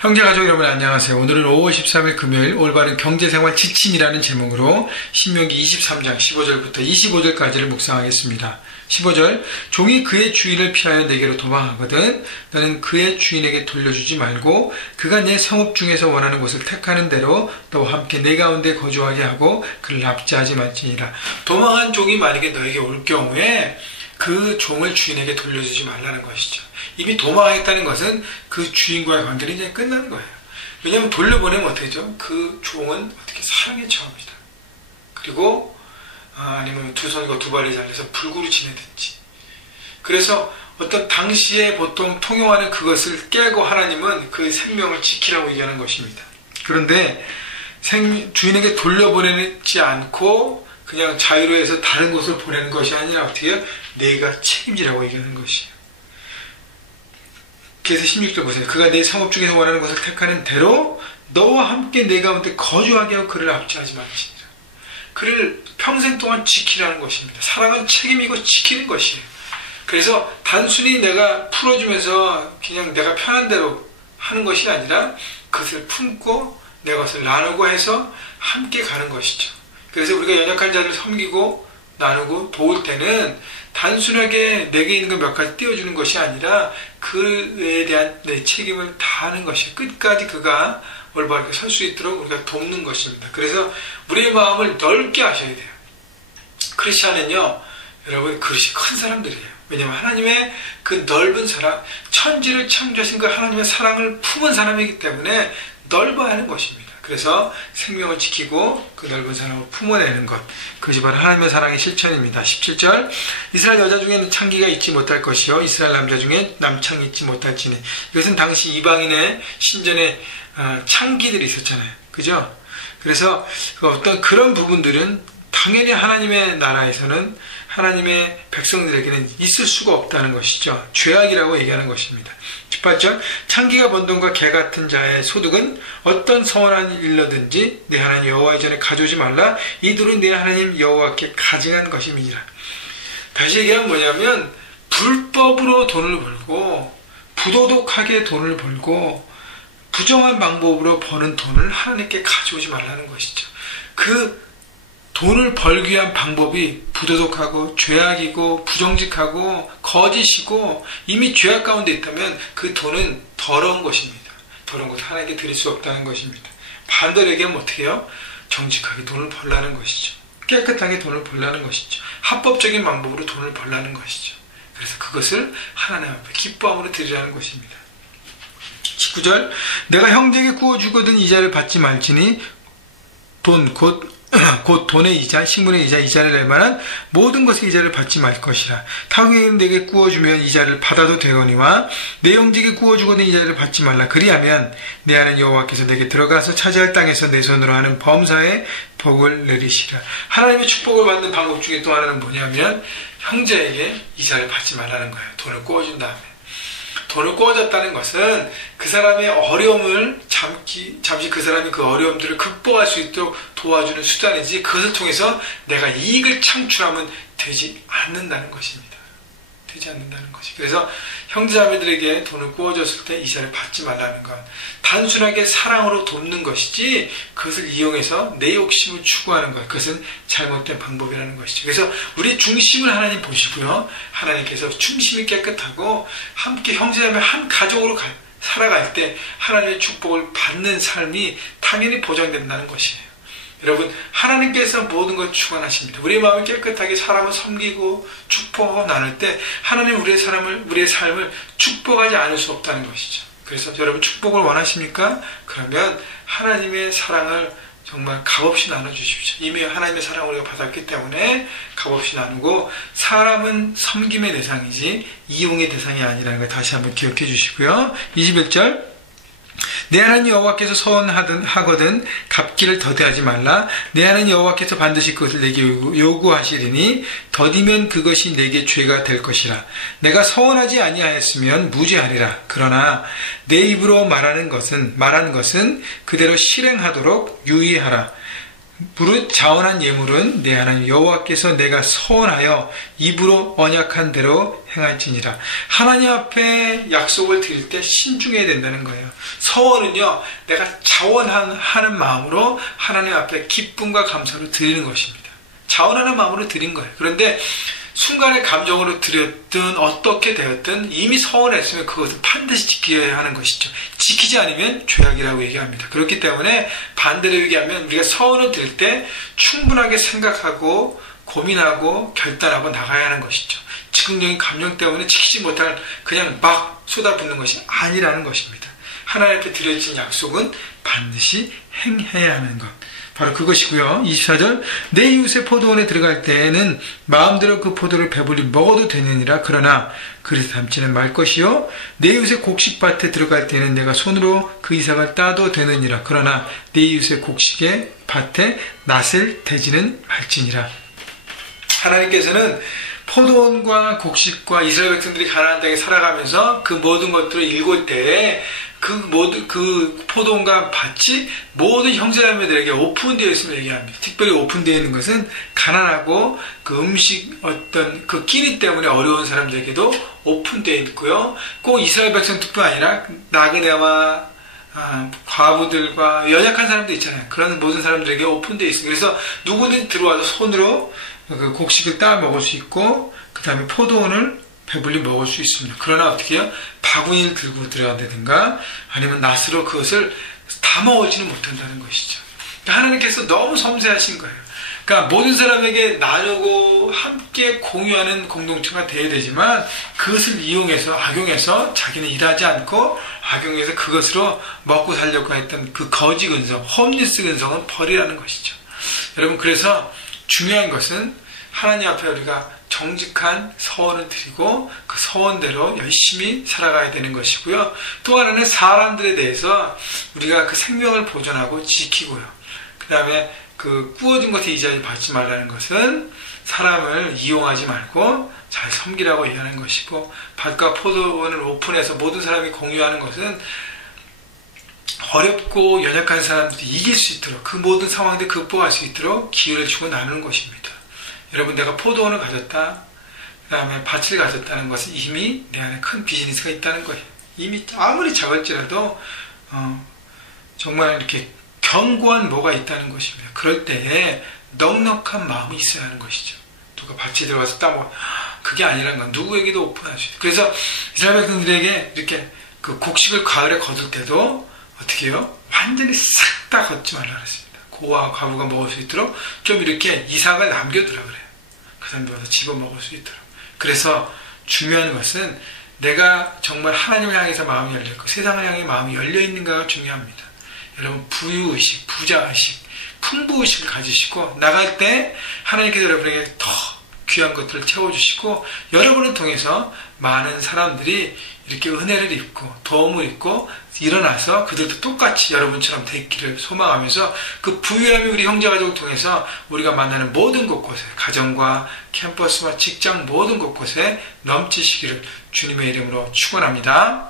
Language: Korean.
형제가족 여러분 안녕하세요. 오늘은 5월 13일 금요일 올바른 경제생활 지침이라는 제목으로 신명기 23장 15절부터 25절까지를 묵상하겠습니다. 15절, 종이 그의 주인을 피하여 내게로 도망하거든 너는 그의 주인에게 돌려주지 말고 그가 내 성읍 중에서 원하는 곳을 택하는 대로 너와 함께 내 가운데 거주하게 하고 그를 납치하지 말지니라. 도망한 종이 만약에 너에게 올 경우에 그 종을 주인에게 돌려주지 말라는 것이죠. 이미 도망하겠다는 것은 그 주인과의 관계는 이제 끝나는 거예요. 왜냐하면 돌려보내면 어떻게 되죠? 그 종은 어떻게 사랑에 처합니다. 그리고 아니면 두 손과 두 발이 잘려서 불구로 지내든지. 그래서 어떤 당시에 보통 통용하는 그것을 깨고 하나님은 그 생명을 지키라고 얘기하는 것입니다. 그런데 주인에게 돌려보내지 않고 그냥 자유로 해서 다른 곳을 보내는 것이 아니라 어떻게 해요? 내가 책임지라고 얘기하는 것이에요. 그래서 16절 보세요. 그가 내 성읍 중에서 원하는 것을 택하는 대로 너와 함께 내 가운데 거주하게 하고 그를 납치하지 말지니라. 그를 평생 동안 지키라는 것입니다. 사랑은 책임이고 지키는 것이에요. 그래서 단순히 내가 풀어주면서 그냥 내가 편한 대로 하는 것이 아니라 그것을 품고 내 것을 나누고 해서 함께 가는 것이죠. 그래서 우리가 연약한 자를 섬기고 나누고 도울 때는 단순하게 내게 있는 것 몇 가지 띄워주는 것이 아니라 그에 대한 내 책임을 다하는 것이에요. 끝까지 그가 올바르게 설 수 있도록 우리가 돕는 것입니다. 그래서 우리의 마음을 넓게 하셔야 돼요. 크리스찬은요, 여러분 그릇이 큰 사람들이에요. 왜냐하면 하나님의 그 넓은 사랑, 천지를 창조하신 그 하나님의 사랑을 품은 사람이기 때문에 넓어야 하는 것입니다. 그래서 생명을 지키고 그 넓은 사랑을 품어내는 것, 그것이 바로 하나님의 사랑의 실천입니다. 17절, 이스라엘 여자 중에는 창기가 있지 못할 것이요 이스라엘 남자 중에 남창이 있지 못할지니. 이것은 당시 이방인의 신전에 창기들이 있었잖아요. 그죠? 그래서 어떤 그런 부분들은 당연히 하나님의 나라에서는 하나님의 백성들에게는 있을 수가 없다는 것이죠. 죄악이라고 얘기하는 것입니다. 18절, 창기가 번 돈과 개 같은 자의 소득은 어떤 선한 일러든지 내 하나님 여호와 이전에 가져오지 말라. 이들은 내 하나님 여호와께 가증한 것임이니라. 다시 얘기하면 뭐냐면 불법으로 돈을 벌고 부도덕하게 돈을 벌고 부정한 방법으로 버는 돈을 하나님께 가져오지 말라는 것이죠. 그 돈을 벌기 위한 방법이 부도덕하고 죄악이고 부정직하고 거짓이고 이미 죄악 가운데 있다면 그 돈은 더러운 것입니다. 더러운 것을 하나님께 드릴 수 없다는 것입니다. 반대로 얘기하면 어떻게 해요? 정직하게 돈을 벌라는 것이죠. 깨끗하게 돈을 벌라는 것이죠. 합법적인 방법으로 돈을 벌라는 것이죠. 그래서 그것을 하나님 앞에 기뻐함으로 드리라는 것입니다. 19절, 내가 형제에게 구워주거든 이자를 받지 말지니 곧 돈의 이자, 식물의 이자, 이자를 낼 만한 모든 것의 이자를 받지 말 것이라. 타국에는 내게 구워주면 이자를 받아도 되거니와 내 형제에게 구워주거든 이자를 받지 말라. 그리하면 내 하나님 여호와께서 내게 들어가서 차지할 땅에서 내 손으로 하는 범사에 복을 내리시라. 하나님의 축복을 받는 방법 중에 또 하나는 뭐냐면 형제에게 이자를 받지 말라는 거예요. 돈을 구워준 다음에. 돈을 구워줬다는 것은 그 사람의 어려움을 잠시 그 사람이 그 어려움들을 극복할 수 있도록 도와주는 수단이지 그것을 통해서 내가 이익을 창출하면 되지 않는다는 것입니다. 되지 않는다는 것이. 그래서 형제자매들에게 돈을 구워줬을 때 이자를 받지 말라는 건 단순하게 사랑으로 돕는 것이지 그것을 이용해서 내 욕심을 추구하는 것, 그것은 잘못된 방법이라는 것이죠. 그래서 우리 중심을 하나님 보시고요, 하나님께서 중심이 깨끗하고 함께 형제자매 한 가족으로 살아갈 때 하나님의 축복을 받는 삶이 당연히 보장된다는 것이에요. 여러분, 하나님께서 모든 걸 주관하십니다. 우리의 마음을 깨끗하게 사람을 섬기고 축복하고 나눌 때 하나님 우리의 삶을 축복하지 않을 수 없다는 것이죠. 그래서 여러분 축복을 원하십니까? 그러면 하나님의 사랑을 정말 값없이 나눠주십시오. 이미 하나님의 사랑을 우리가 받았기 때문에 값없이 나누고 사람은 섬김의 대상이지 이용의 대상이 아니라는 걸 다시 한번 기억해 주시고요. 21절, 내 하나님 여호와께서 서원하거든 갚기를 더디하지 말라. 내 하나님 여호와께서 반드시 그것을 내게 요구하시리니 더디면 그것이 내게 죄가 될 것이라. 내가 서원하지 아니하였으면 무죄하리라. 그러나 내 입으로 말한 것은 그대로 실행하도록 유의하라. 무릇 자원한 예물은 내 하나님 여호와께서 내가 서원하여 입으로 언약한 대로 행할지니라. 하나님 앞에 약속을 드릴 때 신중해야 된다는 거예요. 서원은요, 내가 자원하는 마음으로 하나님 앞에 기쁨과 감사로 드리는 것입니다. 자원하는 마음으로 드린 거예요. 그런데 순간의 감정으로 드렸든 어떻게 되었든 이미 서원했으면 그것을 반드시 지켜야 하는 것이죠. 지키지 않으면 죄악이라고 얘기합니다. 그렇기 때문에 반대로 얘기하면 우리가 서원을 드릴 때 충분하게 생각하고 고민하고 결단하고 나가야 하는 것이죠. 즉흥적인 감정 때문에 지키지 못할 그냥 막 쏟아붓는 것이 아니라는 것입니다. 하나님 앞에 드려진 약속은 반드시 행해야 하는 것. 바로 그것이고요. 24절, 내 이웃의 포도원에 들어갈 때에는 마음대로 그 포도를 배불리 먹어도 되느니라. 그러나 그래서 담지는 말 것이요, 내 이웃의 곡식밭에 들어갈 때에는 내가 손으로 그 이삭을 따도 되느니라. 그러나 내 이웃의 곡식의 밭에 낫을 대지는 말지니라. 하나님께서는 포도원과 곡식과 이스라엘 백성들이 가나안 땅에 살아가면서 그 모든 것들을 일궈올 때에 그 포도원과 밭이 모든 형제자매들에게 오픈되어 있음을 얘기합니다. 특별히 오픈되어 있는 것은 가난하고 그 음식 어떤 그 끼니 때문에 어려운 사람들에게도 오픈되어 있고요. 꼭 이스라엘 백성뿐 아니라 나그네와 과부들과 연약한 사람들 있잖아요. 그런 모든 사람들에게 오픈되어 있습니다. 그래서 누구든지 들어와서 손으로 그 곡식을 따 먹을 수 있고, 그 다음에 포도원을 배불리 먹을 수 있습니다. 그러나 어떻게 해요? 바구니를 들고 들어간다든가 아니면 낫으로 그것을 다 먹지는 못한다는 것이죠. 그러니까 하나님께서 너무 섬세하신 거예요. 그러니까 모든 사람에게 나누고 함께 공유하는 공동체가 되어야 되지만 그것을 이용해서 악용해서 자기는 일하지 않고 악용해서 그것으로 먹고 살려고 했던 그 거지 근성, 홈리스 근성은 버리라는 것이죠. 여러분, 그래서 중요한 것은 하나님 앞에 우리가 정직한 서원을 드리고 그 서원대로 열심히 살아가야 되는 것이고요. 또 하나는 사람들에 대해서 우리가 그 생명을 보존하고 지키고요. 그 다음에 그 구워진 것에 이자를 받지 말라는 것은 사람을 이용하지 말고 잘 섬기라고 얘기하는 것이고, 밭과 포도원을 오픈해서 모든 사람이 공유하는 것은 어렵고 연약한 사람들이 이길 수 있도록, 그 모든 상황들 극복할 수 있도록 기회를 주고 나누는 것입니다. 여러분, 내가 포도원을 가졌다, 그 다음에 밭을 가졌다는 것은 이미 내 안에 큰 비즈니스가 있다는 거예요. 이미 아무리 작을지라도 정말 이렇게 견고한 뭐가 있다는 것입니다. 그럴 때에 넉넉한 마음이 있어야 하는 것이죠. 누가 밭에 들어가서 따먹어, 그게 아니라는 건 누구에게도 오픈할 수 있어요. 그래서 이스라엘 백성들에게 이렇게 그 곡식을 가을에 거둘 때도 어떻게 해요? 완전히 싹 다 걷지 말라 그랬습니다. 고와 과부가 먹을 수 있도록 좀 이렇게 이삭을 남겨두라 그래요. 그 사람들 와서 집어 먹을 수 있도록. 그래서 중요한 것은 내가 정말 하나님을 향해서 마음이 열려있고 세상을 향해 마음이 열려있는가가 중요합니다. 여러분, 부유의식, 부자의식, 풍부의식을 가지시고 나갈 때 하나님께서 여러분에게 더 귀한 것들을 채워주시고 여러분을 통해서 많은 사람들이 이렇게 은혜를 입고 도움을 입고 일어나서 그들도 똑같이 여러분처럼 되기를 소망하면서 그 부유함이 우리 형제가족을 통해서 우리가 만나는 모든 곳곳에, 가정과 캠퍼스와 직장 모든 곳곳에 넘치시기를 주님의 이름으로 축원합니다.